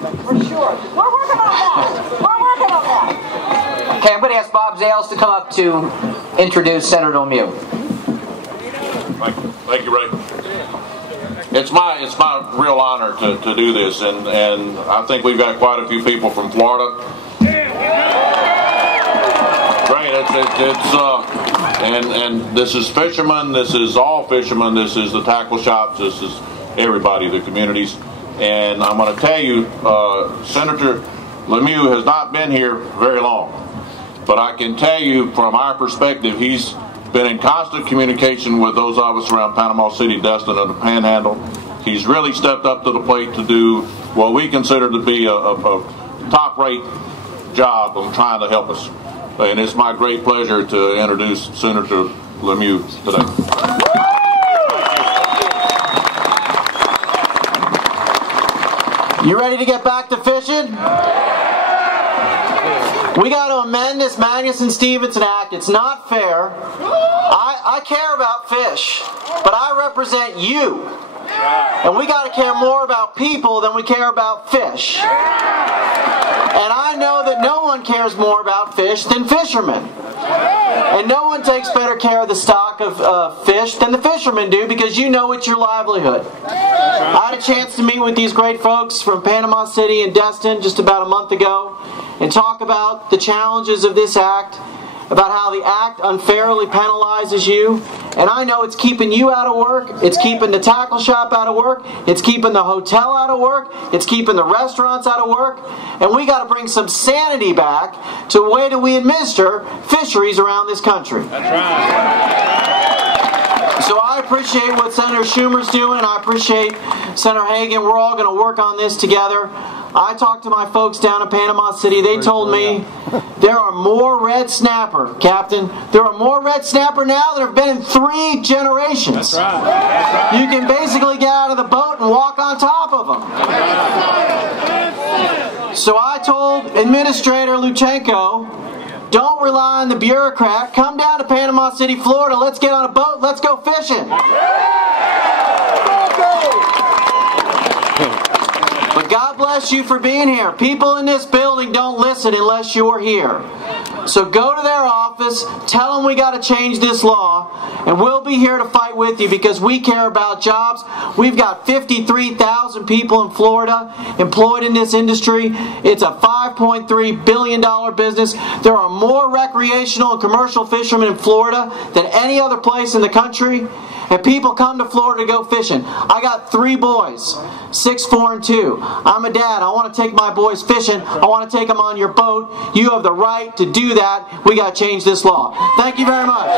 For sure. We're working on that. We're working on that. Okay, I'm going to ask Bob Zales to come up to introduce Senator LeMieux. Thank you, Ray. It's my real honor to do this, and I think we've got quite a few people from Florida. Great, and this is fishermen, this is all fishermen, this is the tackle shops, this is everybody, the communities, and I'm going to tell you, Senator LeMieux has not been here very long, but I can tell you from our perspective, he's been in constant communication with those of us around Panama City, Destin, and the Panhandle. He's really stepped up to the plate to do what we consider to be a top-rate job of trying to help us. And it's my great pleasure to introduce Senator LeMieux today. You ready to get back to fishing? We got to amend this Magnuson-Stevenson Act. It's not fair. I care about fish, but I represent you. And we got to care more about people than we care about fish. And I know that no one cares more about fish than fishermen. And no one takes better care of the stock of fish than the fishermen do, because you know it's your livelihood. I had a chance to meet with these great folks from Panama City and Destin just about a month ago and talk about the challenges of this act, about how the act unfairly penalizes you. And I know it's keeping you out of work, it's keeping the tackle shop out of work, it's keeping the hotel out of work, it's keeping the restaurants out of work, and we got to bring some sanity back to the way that we administer fisheries around this country. That's right. So I appreciate what Senator Schumer's doing, and I appreciate Senator Hagan. We're all going to work on this together. I talked to my folks down in Panama City. They told me there are more red snapper, Captain. There are more red snapper now than have been in 3 generations. That's right. That's right. You can basically get out of the boat and walk on top of them. So I told Administrator Luchenko, don't rely on the bureaucrat. Come down to Panama City, Florida. Let's get on a boat. Let's go fishing. But God bless you for being here. People in this building don't listen unless you're here. So go to their office, tell them we got to change this law, and we'll be here to fight with you because we care about jobs. We've got 53,000 people in Florida employed in this industry. It's a $5.3 billion business. There are more recreational and commercial fishermen in Florida than any other place in the country. And people come to Florida to go fishing. I got 3 boys, 6, 4, and 2. I'm a dad. I want to take my boys fishing. I want to take them on your boat. You have the right to do that. We got to change this law. Thank you very much.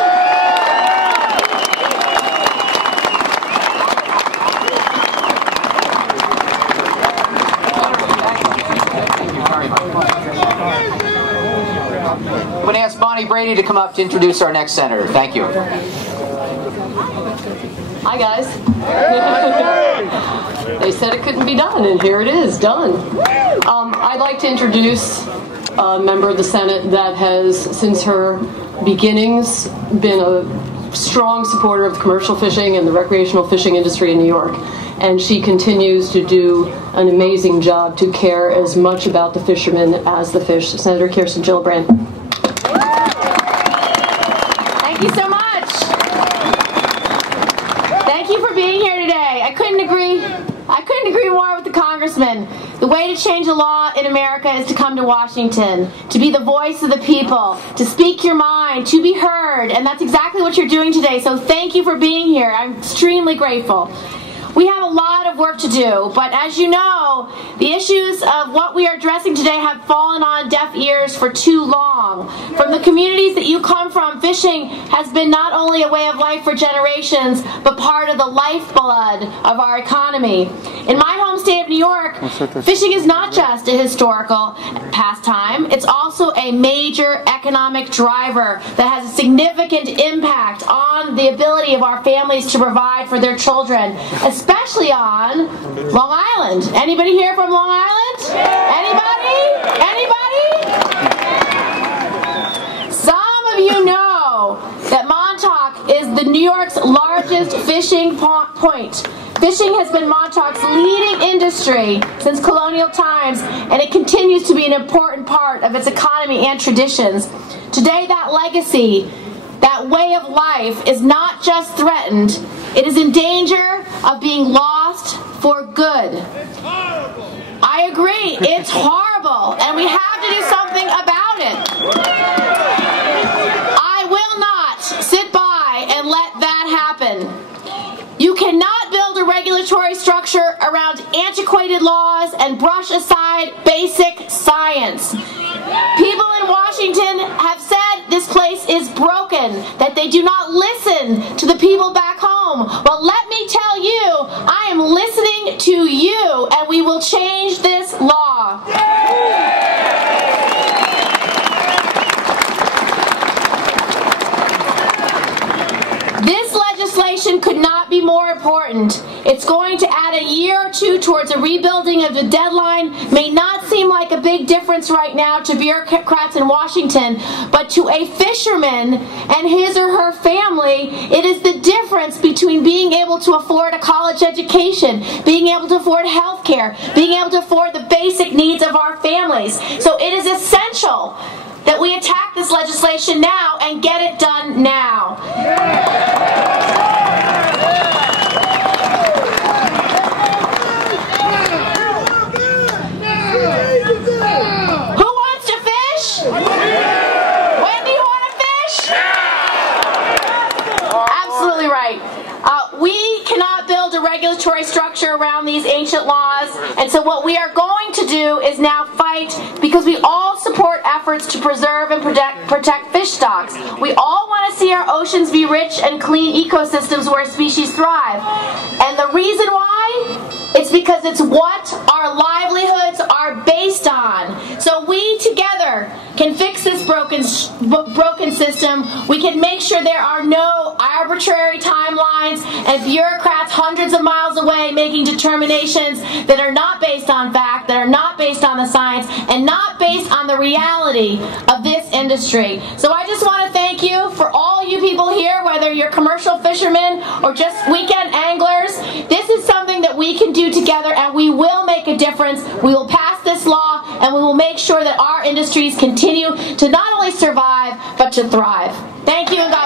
I'm going to ask Bonnie Brady to come up to introduce our next senator. Thank you. Hi guys. They said it couldn't be done, and here it is, done. I'd like to introduce a member of the Senate that has, since her beginnings, been a strong supporter of commercial fishing and the recreational fishing industry in New York. And she continues to do an amazing job to care as much about the fishermen as the fish. Senator Kirsten Gillibrand. Thank you so much. Thank you for being here today. I couldn't agree more with the congressman. The way to change the law in America is to come to Washington, to be the voice of the people, to speak your mind, to be heard, and that's exactly what you're doing today. So thank you for being here. I'm extremely grateful. We have a lot of work to do, but as you know, the issues of what we are addressing today have fallen on deaf ears for too long. From the communities that you come from, fishing has been not only a way of life for generations, but part of the lifeblood of our economy. In my home state of New York, fishing is not just a historical pastime, it's also a major economic driver that has a significant impact on the ability of our families to provide for their children, especially on Long Island. Anybody here from Long Island? Anybody? Anybody? Some of you know that Montauk is the New York's largest fishing point. Fishing has been Montauk's leading industry since colonial times, and it continues to be an important part of its economy and traditions. Today, that legacy, that way of life, is not just threatened, it is in danger of being lost for good. I agree, it's horrible, and we have to do something about it. I will not sit by and let that happen. You cannot build a regulatory structure around antiquated laws and brush aside basic science. People in Washington have said this place is broken, that they do not listen to the people back home. Well, let me tell you, I am listening to you, and we will change this law. This legislation could not be more important. It's going to add a year or two towards a rebuilding of the deadline. May not seem like a big difference right now to bureaucrats in Washington, but to a fisherman and his or her family, it is the difference between being able to afford a college education, being able to afford health care, being able to afford the basic needs of our families. So it is essential that we attack this legislation now and get it done now. Who wants to fish? When do you want to fish? Absolutely right. We cannot build a regulatory structure around these ancient laws, and so what we are going to do is now fight, because we all support efforts to preserve and protect fish stocks. We all want to see our oceans be rich and clean ecosystems where species thrive. And the reason why? It's because it's what our livelihoods are based on. So we together can fix this broken system. We can make sure there are no arbitrary timelines and bureaucrats hundreds of miles away making determinations that are not based on fact, that are not based on the science, and not based on the reality of this industry. So I just want to thank you for all you people here, whether you're commercial fishermen or just weekend anglers. This is something that we can do together, and we will make a difference. We will pass this law, and we will make sure that our industries continue to not only survive, but to thrive. Thank you, and God